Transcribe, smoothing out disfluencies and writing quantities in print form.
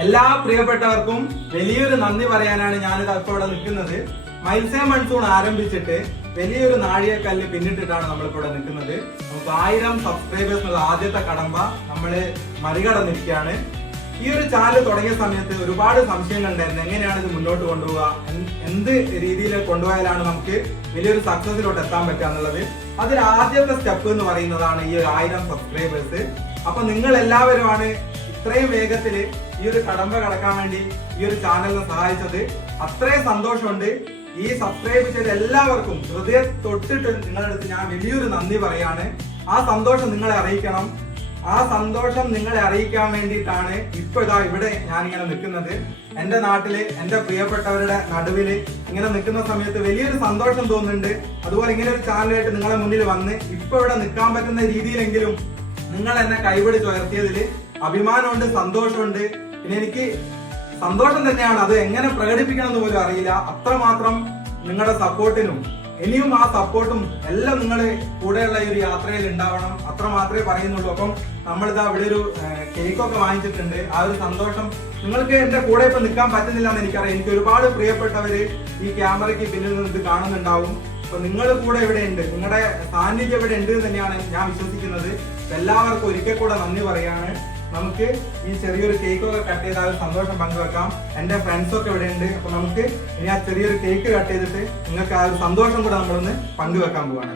എല്ലാ പ്രിയപ്പെട്ടവർക്കും വലിയൊരു നന്ദി പറയാനാണ് ഞാനിത് ഇപ്പോൾ ഇവിടെ നിൽക്കുന്നത്. മൈൽസേ മൺസൂൺ ആരംഭിച്ചിട്ട് വലിയൊരു നാഴികക്കല്ല് പിന്നിട്ടിട്ടാണ് നമ്മളിപ്പോൾ ഇവിടെ നിൽക്കുന്നത്. നമുക്ക് 1000 സബ്സ്ക്രൈബേഴ്സ് എന്നുള്ള ആദ്യത്തെ കടമ്പ നമ്മള് മറികടന്നിരിക്കുകയാണ്. ഈ ഒരു ചാനൽ തുടങ്ങിയ സമയത്ത് ഒരുപാട് സംശയങ്ങൾ ഉണ്ടായിരുന്നു. എങ്ങനെയാണ് ഇത് മുന്നോട്ട് കൊണ്ടുപോവുക, എന്ത് രീതിയിൽ കൊണ്ടുപോയാലാണ് നമുക്ക് വലിയൊരു സക്സസിലോട്ട് എത്താൻ പറ്റുക എന്നുള്ളത്. അതിൽ ആദ്യത്തെ സ്റ്റെപ്പ് എന്ന് പറയുന്നതാണ് ഈ ഒരു 1000 സബ്സ്ക്രൈബേഴ്സ്. അപ്പൊ നിങ്ങൾ എല്ലാവരുമാണ് ഇത്രയും വേഗത്തിൽ ഈ ഒരു കടമ്പ കടക്കാൻ വേണ്ടി ഈ ഒരു ചാനലിനെ സഹായിച്ചത്. അത്രയും സന്തോഷമുണ്ട്. ഈ സബ്സ്ക്രൈബ് ചെയ്ത എല്ലാവർക്കും ഹൃദയം തൊട്ടിട്ട് നിങ്ങളുടെ അടുത്ത് ഞാൻ വലിയൊരു നന്ദി പറയാണ്. ആ സന്തോഷം നിങ്ങളെ അറിയിക്കണം. ആ സന്തോഷം നിങ്ങളെ അറിയിക്കാൻ വേണ്ടിയിട്ടാണ് ഇപ്പൊ ഇതാ ഇവിടെ ഞാനിങ്ങനെ നിൽക്കുന്നത്. എന്റെ നാട്ടില് എന്റെ പ്രിയപ്പെട്ടവരുടെ നടുവില് ഇങ്ങനെ നിൽക്കുന്ന സമയത്ത് വലിയൊരു സന്തോഷം തോന്നുന്നുണ്ട്. അതുപോലെ ഇങ്ങനെ ഒരു ചാനലായിട്ട് നിങ്ങളെ മുന്നിൽ വന്ന് ഇപ്പൊ ഇവിടെ നിൽക്കാൻ പറ്റുന്ന രീതിയിലെങ്കിലും നിങ്ങൾ എന്നെ കൈപിടിച്ച് ഉയർത്തിയതില് അഭിമാനമുണ്ട്, സന്തോഷമുണ്ട്. പിന്നെ എനിക്ക് സന്തോഷം തന്നെയാണ്. അത് എങ്ങനെ പ്രകടിപ്പിക്കണം എന്ന് പോലും അറിയില്ല. അത്രമാത്രം നിങ്ങളുടെ സപ്പോർട്ടിനും ഇനിയും ആ സപ്പോർട്ടും എല്ലാം നിങ്ങൾ കൂടെയുള്ള ഈ ഒരു യാത്രയിൽ ഉണ്ടാവണം. അത്ര മാത്രമേ പറയുന്നുള്ളൂ. അപ്പം നമ്മളിതാ ഇവിടെ ഒരു കേക്കൊക്കെ വാങ്ങിച്ചിട്ടുണ്ട്. ആ ഒരു സന്തോഷം നിങ്ങൾക്ക് എന്റെ കൂടെ ഇപ്പൊ നിൽക്കാൻ പറ്റുന്നില്ല എന്ന് എനിക്കറിയാം. എനിക്ക് ഒരുപാട് പ്രിയപ്പെട്ടവര് ഈ ക്യാമറയ്ക്ക് പിന്നിൽ നിന്ന് ഇത് കാണുന്നുണ്ടാവും. അപ്പൊ നിങ്ങൾ കൂടെ ഇവിടെ ഉണ്ട്, നിങ്ങളുടെ സാന്നിധ്യം ഇവിടെ ഉണ്ട് എന്ന് തന്നെയാണ് ഞാൻ വിശ്വസിക്കുന്നത്. എല്ലാവർക്കും ഒരിക്കൽ കൂടെ നന്ദി പറയാണ്. നമുക്ക് ഈ ചെറിയൊരു കേക്കൊക്കെ കട്ട് ചെയ്ത് ആ ഒരു സന്തോഷം പങ്കുവെക്കാം. എന്റെ ഫ്രണ്ട്സ് ഒക്കെ ഇവിടെ ഉണ്ട്. അപ്പൊ നമുക്ക് ഇനി ആ ചെറിയൊരു കേക്ക് കട്ട് ചെയ്തിട്ട് നിങ്ങൾക്ക് ആ ഒരു സന്തോഷം കൂടെ നമ്മളൊന്ന് പങ്കുവെക്കാൻ പോവാണ്.